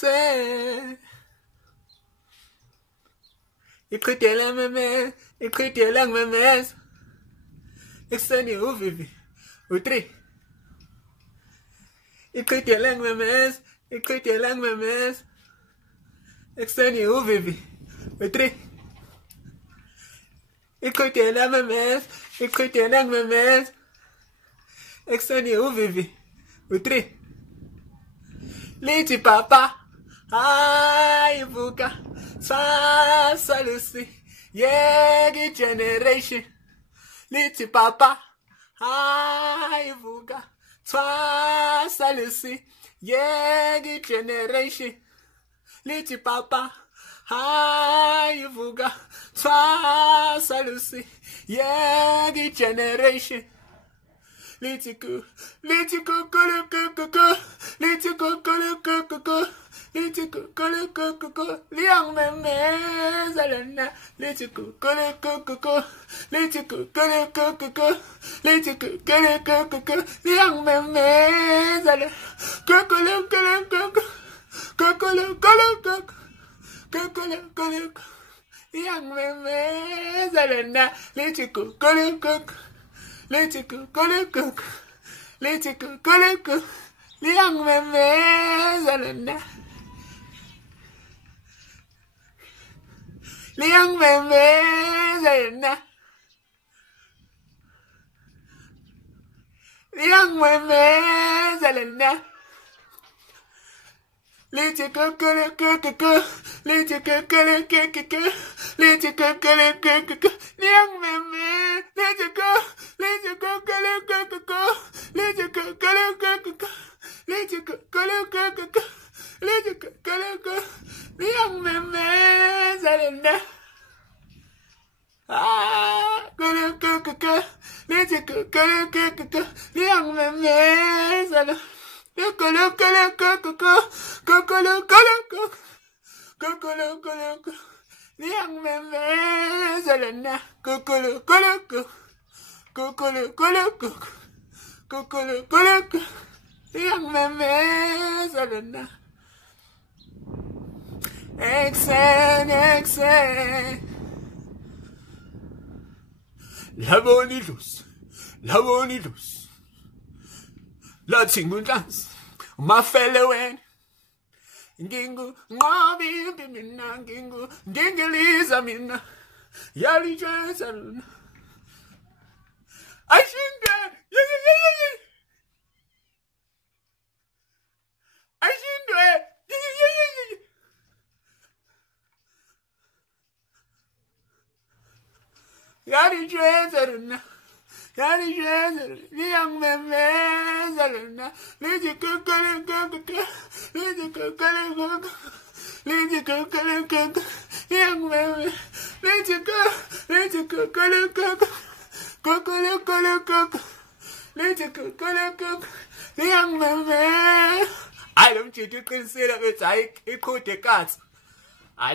Say, écoutez la mémesse, écoutez la mémesse. Externe o vive, o tri. Écoutez la mémesse, écoutez la mémesse. Externe o vive, o tri. Écoutez la mémesse, écoutez la mémesse. Externe o vive, o tri. Liti papa, ai buka, sa salusi, yegi generation. Liti papa, ai buka, sa salusi, yegi generation. Liti papa, ai buka, sa salusi, yegi generation. Litiku, litiku, kulu, kuku, litiku, kulu, kuku, litiku, kulu, kuku, liang meme, zalana, litiku, kulu, kuku, litiku, kulu, kuku, litiku, kulu, kuku, liang meme, zalana, kukulu, kulu, kuku, kukulu, kulu, kuku, kukulu, kulu, liang meme, zalana, litiku, kulu, kuku. Litiku, kuluku, litiku, kuluku, liang meme, zalana. Liang meme, zalana. Liang meme, zalana. Litiku, kuluku, litiku, kuluku, litiku, kuluku, liang meme, litiku. Liang meme, zalana. Ah, liang meme, zalana. Liang meme, zalana. Liang meme, zalana. Exen. La bonilus, la bonilus. La tingundans, my fellow and Gingu, Nabi, Bimina, Gingu, Gingaliza Mina, Yali Jansan. I think that, I think that, Yali Jansan. Yali Jansan, young man, Zalana, Lady Cookle, Lady Cookle, Lady Cookle, young man, Lady Cookle, Lady Cookle, young man. I don't you to consider it, I could take cards. I